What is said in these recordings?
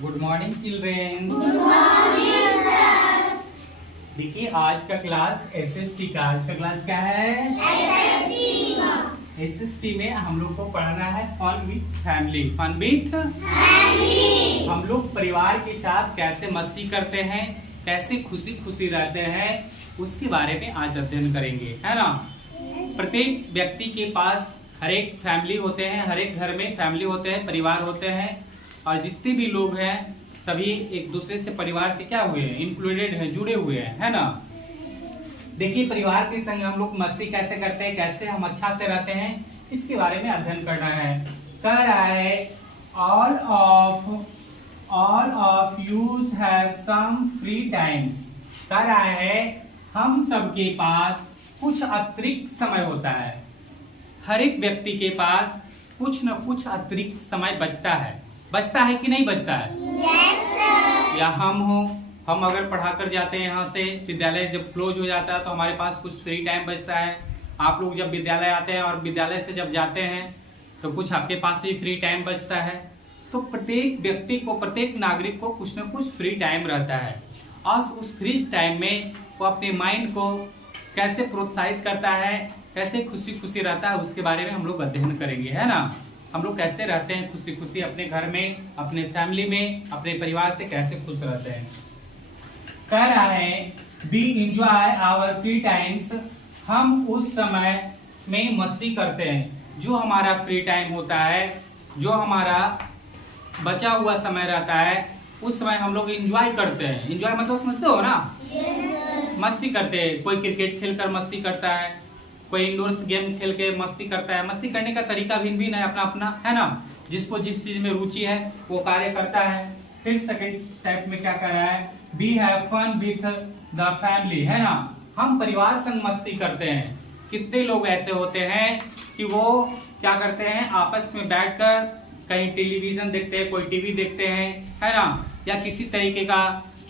Good morning children. Good morning sir. देखिए आज का क्लास एसएसटी का। आज का क्लास क्या है? एसएसटी में हम लोग को पढ़ना है fun with family. Fun with family. हम लोग परिवार के साथ कैसे मस्ती करते हैं, कैसे खुशी खुशी रहते हैं, उसके बारे में आज अध्ययन करेंगे, है ना। प्रत्येक व्यक्ति के पास हर एक फैमिली होते हैं, हर एक घर में फैमिली होते हैं, परिवार होते हैं, और जितने भी लोग हैं सभी एक दूसरे से परिवार से क्या हुए हैं, इंक्लूडेड हैं, जुड़े हुए हैं, है ना। देखिए परिवार के संग हम लोग मस्ती कैसे करते हैं, कैसे हम अच्छा से रहते हैं, इसके बारे में अध्ययन करना है। कह रहा है all of you have some free times। कह रहा है हम सबके पास कुछ अतिरिक्त समय होता है। हर एक व्यक्ति के पास कुछ न कुछ अतिरिक्त समय बचता है कि नहीं बचता है? Yes, sir। या हम अगर पढ़ाकर जाते हैं यहाँ से, विद्यालय जब क्लोज हो जाता है तो हमारे पास कुछ फ्री टाइम बचता है। आप लोग जब विद्यालय आते हैं और विद्यालय से जब जाते हैं तो कुछ आपके पास भी फ्री टाइम बचता है। तो प्रत्येक व्यक्ति को, प्रत्येक नागरिक को कुछ न कुछ फ्री टाइम रहता है, और उस फ्री टाइम में वो अपने माइंड को कैसे प्रोत्साहित करता है, कैसे खुशी खुशी रहता है, उसके बारे में हम लोग अध्ययन करेंगे, है ना। हम लोग कैसे रहते हैं खुशी खुशी अपने घर में, अपने फैमिली में, अपने परिवार से कैसे खुश रहते हैं। कह रहा है we enjoy our free times. हम उस समय में मस्ती करते हैं। जो हमारा फ्री टाइम होता है, जो हमारा बचा हुआ समय रहता है, उस समय हम लोग एंजॉय करते हैं। एंजॉय मतलब समझते हो ना? Yes, sir। मस्ती करते हैं। कोई क्रिकेट खेलकर मस्ती करता है, कोई इंडोर्स गेम खेल के मस्ती करता है। मस्ती करने का तरीका भिन्न भिन्न है अपना अपना, है ना। जिसको जिस चीज में रुचि है वो कार्य करता है। फिर सेकंड टाइप में क्या कर रहा है, we have fun with the family, है ना। हम परिवार संग मस्ती करते हैं। कितने लोग ऐसे होते हैं कि वो क्या करते हैं, आपस में बैठकर कहीं टेलीविजन देखते हैं, कोई टीवी देखते हैं, है ना, या किसी तरीके का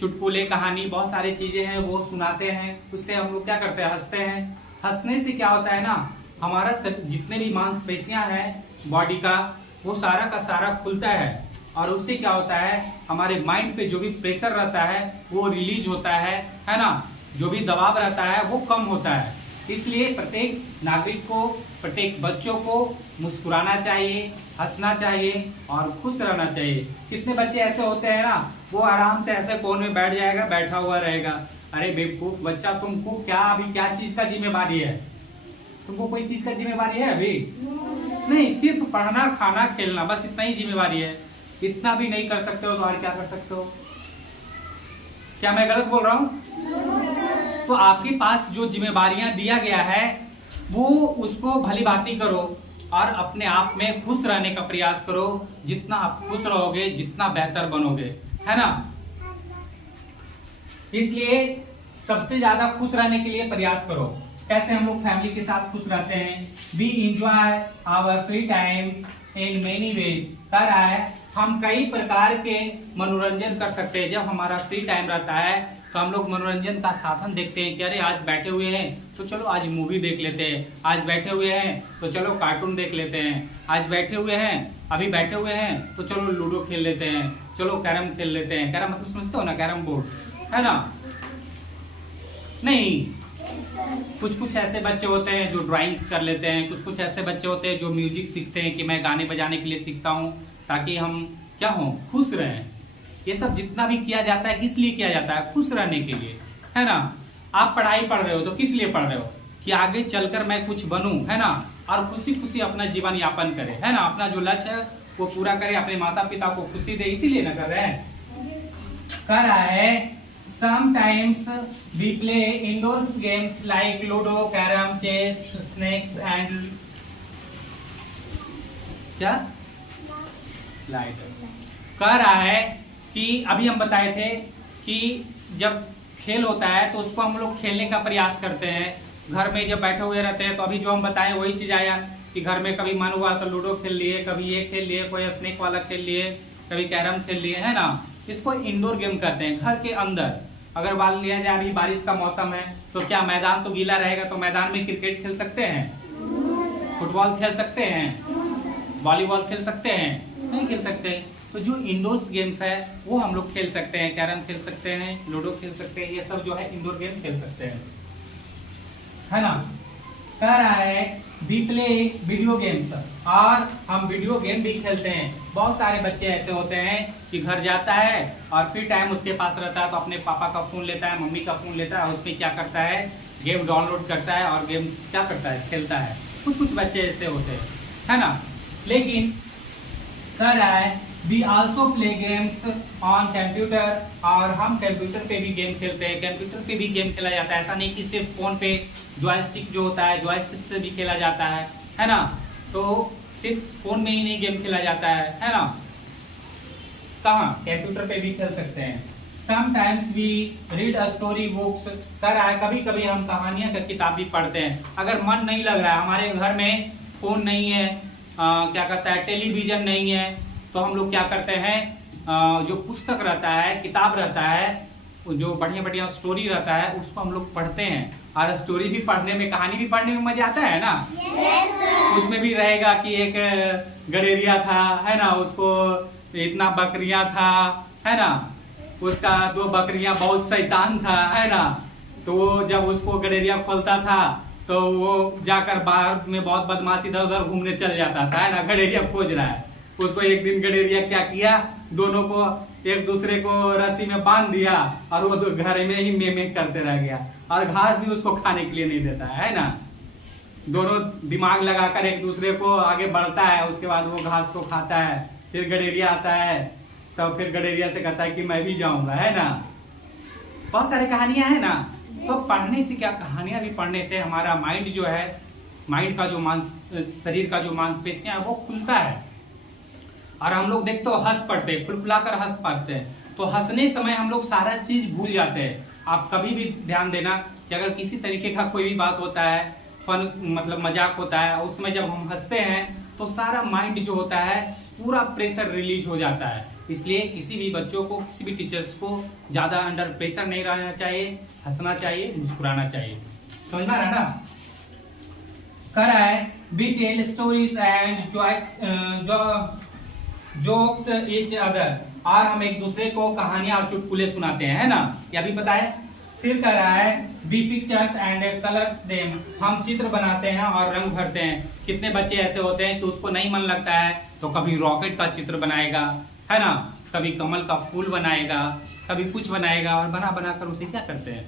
चुटकुले कहानी, बहुत सारी चीजें हैं वो सुनाते हैं। उससे हम लोग क्या करते हैं, हंसते हैं। हंसने से क्या होता है ना, हमारा जितने भी मांसपेशियां हैं बॉडी का, वो सारा का सारा खुलता है, और उससे क्या होता है, हमारे माइंड पे जो भी प्रेशर रहता है वो रिलीज होता है ना। जो भी दबाव रहता है वो कम होता है। इसलिए प्रत्येक नागरिक को, प्रत्येक बच्चों को मुस्कुराना चाहिए, हंसना चाहिए और खुश रहना चाहिए। कितने बच्चे ऐसे होते हैं ना, वो आराम से ऐसे कोने में बैठ जाएगा, बैठा हुआ रहेगा। अरे बेवकूफ बच्चा, तुमको क्या अभी क्या चीज का जिम्मेवारी है? तुमको कोई चीज का जिम्मेवारी है अभी? नहीं, सिर्फ पढ़ना, खाना, खेलना, बस इतना ही जिम्मेवारी है। इतना भी नहीं कर सकते हो तो और क्या कर सकते हो? क्या मैं गलत बोल रहा हूँ? तो आपके पास जो जिम्मेवारियां दिया गया है वो उसको भली भांति करो, और अपने आप में खुश रहने का प्रयास करो। जितना आप खुश रहोगे जितना बेहतर बनोगे, है ना। इसलिए सबसे ज्यादा खुश रहने के लिए प्रयास करो। कैसे हम लोग फैमिली के साथ खुश रहते हैं, we enjoy our free times in many ways. कह रहा है हम कई प्रकार के मनोरंजन कर सकते हैं। जब हमारा फ्री टाइम रहता है तो हम लोग मनोरंजन का साधन देखते हैं कि अरे आज बैठे हुए हैं तो चलो आज मूवी देख लेते हैं, आज बैठे हुए हैं तो चलो कार्टून देख लेते हैं, आज बैठे हुए हैं, अभी बैठे हुए हैं तो चलो लूडो खेल लेते हैं, चलो कैरम खेल लेते हैं। कैरम मतलब समझते हो ना, कैरम बोर्ड, है ना। नहीं, कुछ कुछ ऐसे बच्चे होते हैं जो ड्राइंग्स कर लेते हैं, कुछ कुछ ऐसे बच्चे होते हैं जो म्यूजिक सीखते हैं कि मैं गाने बजाने के लिए सीखता हूँ ताकि हम क्या हो, खुश रहें। ये सब जितना भी किया जाता है किस लिए किया जाता है? खुश रहने के लिए, है ना। आप पढ़ाई पढ़ रहे हो तो किस लिए पढ़ रहे हो? कि आगे चलकर मैं कुछ बनूं, है ना, और खुशी खुशी अपना जीवन यापन करे, है ना। अपना जो लक्ष्य है वो पूरा करे, अपने माता पिता को खुशी दे, इसीलिए ना कर रहे हैं। कर रहा है sometimes we play indoor games like ludo, carom, chess, snakes and क्या लाइट। कह रहा है कि अभी हम बताए थे कि जब खेल होता है तो उसको हम लोग खेलने का प्रयास करते हैं। घर में जब बैठे हुए रहते हैं तो अभी जो हम बताए वही चीज आया कि घर में कभी मन हुआ तो लूडो खेल लिए, कभी ये खेल लिए, कोई स्नेक वाला खेल लिए, कभी कैरम खेल लिए, है ना। इसको इंडोर गेम कहते हैं, घर के अंदर। अगर मान लिया जाए अभी बारिश का मौसम है तो क्या मैदान तो गीला रहेगा, तो मैदान में क्रिकेट खेल सकते हैं, फुटबॉल खेल सकते हैं, वॉलीबॉल खेल सकते हैं? नहीं खेल सकते। तो जो इंडोर्स गेम्स है वो हम लोग खेल सकते हैं, कैरम खेल सकते हैं, लूडो खेल सकते हैं, ये सब जो है इंडोर गेम खेल सकते हैं, है ना। कह रहा है वी प्ले वीडियो गेम्स, और हम वीडियो गेम भी खेलते हैं। बहुत सारे बच्चे ऐसे होते हैं कि घर जाता है और फिर टाइम उसके पास रहता है तो अपने पापा का फोन लेता है, मम्मी का फोन लेता है, उसमें क्या करता है, गेम डाउनलोड करता है और गेम क्या करता है, खेलता है। कुछ बच्चे ऐसे होते हैं, है ना। लेकिन कह रहा है we also play games on computer, और हम कंप्यूटर पे भी गेम खेलते हैं। कंप्यूटर पे भी गेम खेला जाता है, ऐसा नहीं कि सिर्फ फोन पे जॉयस्टिक जो होता है जॉयस्टिक से भी खेला जाता है ना। तो सिर्फ फोन में ही नहीं गेम खेला जाता है ना। कहाँ, कंप्यूटर पे भी खेल सकते हैं। Sometimes we read a story books, कह रहा है कभी कभी हम कहानियां का किताब भी पढ़ते हैं। अगर मन नहीं लग रहा है, हमारे घर में फोन नहीं है, क्या कहता है, टेलीविजन नहीं है, तो हम लोग क्या करते हैं, जो पुस्तक रहता है, किताब रहता है, जो बढ़िया बढ़िया स्टोरी रहता है उसको हम लोग पढ़ते हैं। और स्टोरी भी पढ़ने में, कहानी भी पढ़ने में मजा आता है ना। Yes, sir. उसमें भी रहेगा कि एक गडेरिया था, है ना, उसको इतना बकरियां था, है ना, उसका 2 बकरियां बहुत शैतान था, है ना। तो वो जब उसको गडेरिया खोलता था तो वो जाकर बाहर में बहुत बदमाशी इधर उधर घूमने चल जाता था, है ना, गडेरिया खोज रहा है उसको। एक दिन गडेरिया क्या किया, दोनों को एक दूसरे को रस्सी में बांध दिया और वो घर में ही में करते रह गया, और घास भी उसको खाने के लिए नहीं देता है ना। दोनों दिमाग लगाकर एक दूसरे को आगे बढ़ता है, उसके बाद वो घास को खाता है। फिर गडेरिया आता है, तो फिर गडेरिया से कहता है कि मैं भी जाऊंगा, है ना। बहुत सारी कहानियां है ना। तो पढ़ने से क्या, कहानियां भी पढ़ने से हमारा माइंड जो है, माइंड का जो शरीर का जो मांसपेशियां है वो खुलता है। और हम लोग देखते हो हंस पड़ते हैं, फुलफुलाकर हंस पड़ते हैं। तो हंसने समय हम लोग सारा चीज भूल जाते हैं। आप कभी भी ध्यान देना कि अगर किसी तरीके का कोई भी बात होता है, फन मतलब मजाक होता है, उसमें जब हम हंसते हैं तो सारा माइंड जो होता है पूरा प्रेशर रिलीज हो जाता है। इसलिए किसी भी बच्चों को, किसी भी टीचर्स को ज्यादा अंडर प्रेशर नहीं रहना चाहिए, हंसना चाहिए, मुस्कुराना चाहिए। समझ में आ रहा ना। कह रहा है we tell stories and jokes each other, और हम एक दूसरे को कहानियां और चुटकुले सुनाते हैं, है ना, यह भी पता है। फिर कह रहा है we pictures and colours them, हम चित्र बनाते हैं और रंग भरते हैं। कितने बच्चे ऐसे होते हैं तो उसको नहीं मन लगता है तो कभी रॉकेट का चित्र बनाएगा, है ना, कभी कमल का फूल बनाएगा, कभी कुछ बनाएगा, और बना बना कर उसे क्या करते हैं,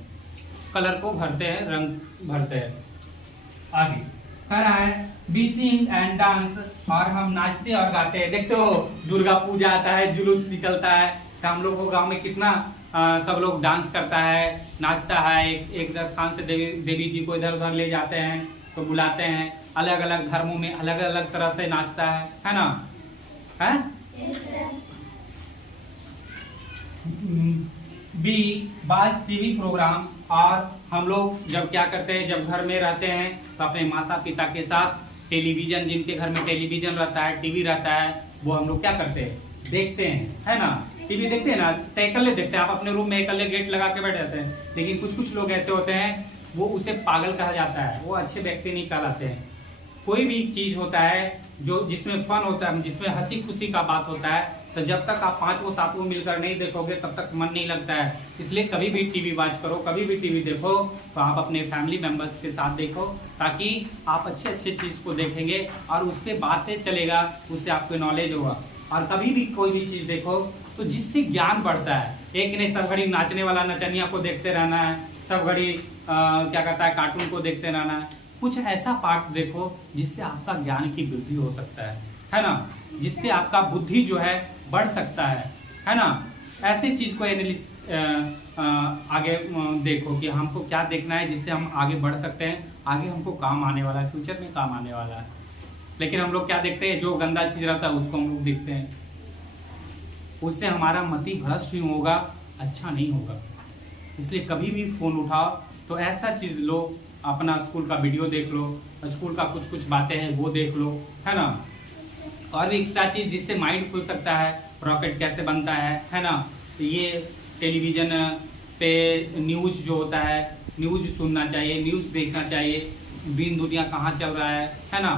कलर को भरते हैं, रंग भरते हैं। आगे कह रहा है वी सिंग एंड डांस, और हम नाचते और गाते हैं। देखते हो दुर्गा पूजा आता है, जुलूस निकलता है, तो हम लोग को गांव में कितना सब लोग डांस करता है, नाचता है। एक स्थान से देवी जी को इधर उधर ले जाते हैं तो बुलाते हैं। अलग अलग धर्मों में अलग अलग तरह से नाचता है ना, है। बी बाज टीवी प्रोग्राम, और हम लोग जब क्या करते हैं, जब घर में रहते हैं तो अपने माता पिता के साथ टेलीविजन, जिनके घर में टेलीविजन रहता है, टीवी रहता है, वो हम लोग क्या करते हैं, देखते हैं, है ना। टीवी देखते हैं ना, तो अकेले देखते हैं। आप अपने रूम में अकेले गेट लगा के बैठ जाते हैं। लेकिन कुछ लोग ऐसे होते हैं, वो उसे पागल कहा जाता है, वो अच्छे व्यक्ति नहीं कहलाते हैं। कोई भी चीज होता है जो जिसमें फन होता है, जिसमें हंसी खुशी का बात होता है, तो जब तक आप 5 7 मिलकर नहीं देखोगे तब तक मन नहीं लगता है। इसलिए कभी भी टीवी वॉच करो, कभी भी टीवी देखो तो आप अपने फैमिली मेंबर्स के साथ देखो, ताकि आप अच्छे चीज को देखेंगे और उसके बातें चलेगा, उससे आपको नॉलेज होगा। और कभी भी कोई भी चीज देखो तो जिससे ज्ञान बढ़ता है। एक नहीं सब घड़ी नाचने वाला नचनिया को देखते रहना है, सब घड़ी क्या कहता है, कार्टून को देखते रहना है। कुछ ऐसा पार्ट देखो जिससे आपका ज्ञान की वृद्धि हो सकता है ना, जिससे आपका बुद्धि जो है बढ़ सकता है ना। ऐसे चीज को आगे देखो कि हमको क्या देखना है जिससे हम आगे बढ़ सकते हैं, आगे हमको काम आने वाला है, फ्यूचर में काम आने वाला है। लेकिन हम लोग क्या देखते हैं, जो गंदा चीज रहता है उसको हम लोग देखते हैं, उससे हमारा मति भ्रष्ट ही होगा, अच्छा नहीं होगा। इसलिए कभी भी फोन उठाओ तो ऐसा चीज लो, अपना स्कूल का वीडियो देख लो, स्कूल का कुछ बातें हैं वो देख लो, है ना। और भी एक्स्ट्रा चीज जिससे माइंड खुल सकता है, रॉकेट कैसे बनता है ना। तो ये टेलीविजन पे न्यूज जो होता है, न्यूज सुनना चाहिए, न्यूज देखना चाहिए, दिन दुनिया कहाँ चल रहा है ना।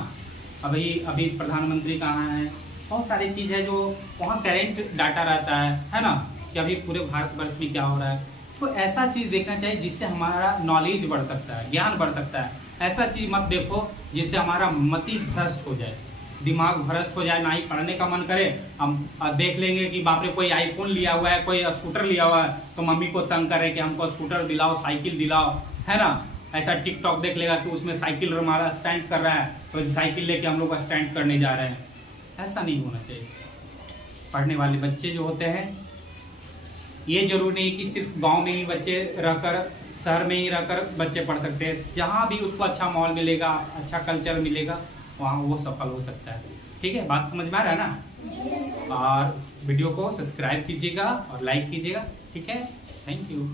अभी प्रधानमंत्री कहाँ है, बहुत सारी चीज़ है जो वहाँ करेंट डाटा रहता है ना, कि अभी पूरे भारतवर्ष में क्या हो रहा है। तो ऐसा चीज़ देखना चाहिए जिससे हमारा नॉलेज बढ़ सकता है, ज्ञान बढ़ सकता है। ऐसा चीज़ मत देखो जिससे हमारा मति भ्रष्ट हो जाए, दिमाग भ्रष्ट हो जाए, ना ही पढ़ने का मन करे। हम देख लेंगे कि बाप रे कोई आईफोन लिया हुआ है, कोई स्कूटर लिया हुआ है, तो मम्मी को तंग करे कि हमको स्कूटर दिलाओ, साइकिल दिलाओ, है ना। ऐसा टिकटॉक देख लेगा कि उसमें साइकिल हमारा स्टैंड कर रहा है, तो साइकिल लेके हम लोग स्टैंड करने जा रहे हैं। ऐसा नहीं होना चाहिए। पढ़ने वाले बच्चे जो होते हैं, ये जरूरी नहीं कि सिर्फ गांव में ही बच्चे रहकर, शहर में ही रहकर बच्चे पढ़ सकते हैं। जहाँ भी उसको अच्छा माहौल मिलेगा, अच्छा कल्चर मिलेगा, वहाँ वो सफल हो सकता है। ठीक है, बात समझ में आ रहा है ना। और वीडियो को सब्सक्राइब कीजिएगा और लाइक कीजिएगा। ठीक है, थैंक यू।